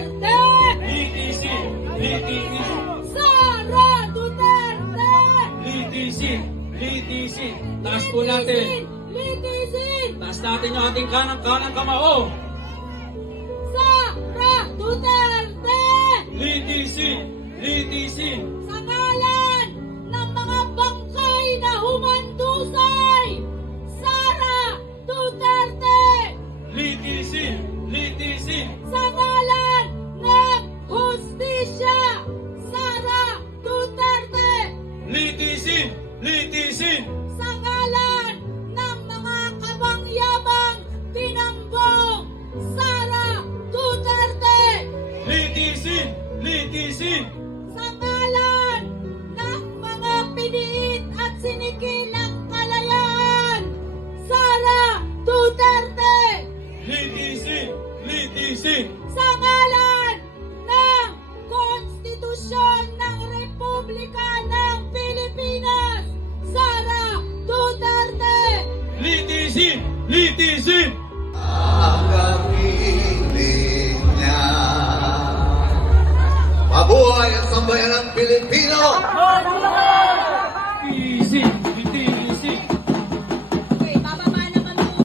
Duterte! Litisin! Litisin! Sara Duterte! Litisin! Litisin! Taas po natin! Litisin! Taas natin yung ating kanang kamao! Sara Duterte! Litisin! Litisin! Sa ngalan ng mga bangkay na humandusay, Sara Duterte! Litisin! Litisin! Sa ngalan ng hustisya, Sara Duterte! Litisin! Litisin! Sa ngalan ng mga kamangyamang tinambong, Sara Duterte! Litisin! Litisin! Sa ngalan ng mga piniit at sinikilang kalayaan, Sara Duterte! Litisin! Litisin! Sa ngalan ng Konstitusyon ng Republika ng Pilipinas, Sara Duterte! Litisin! Litisin! Ang kapiling niya. Mabuhay ang sambayan ng Pilipino!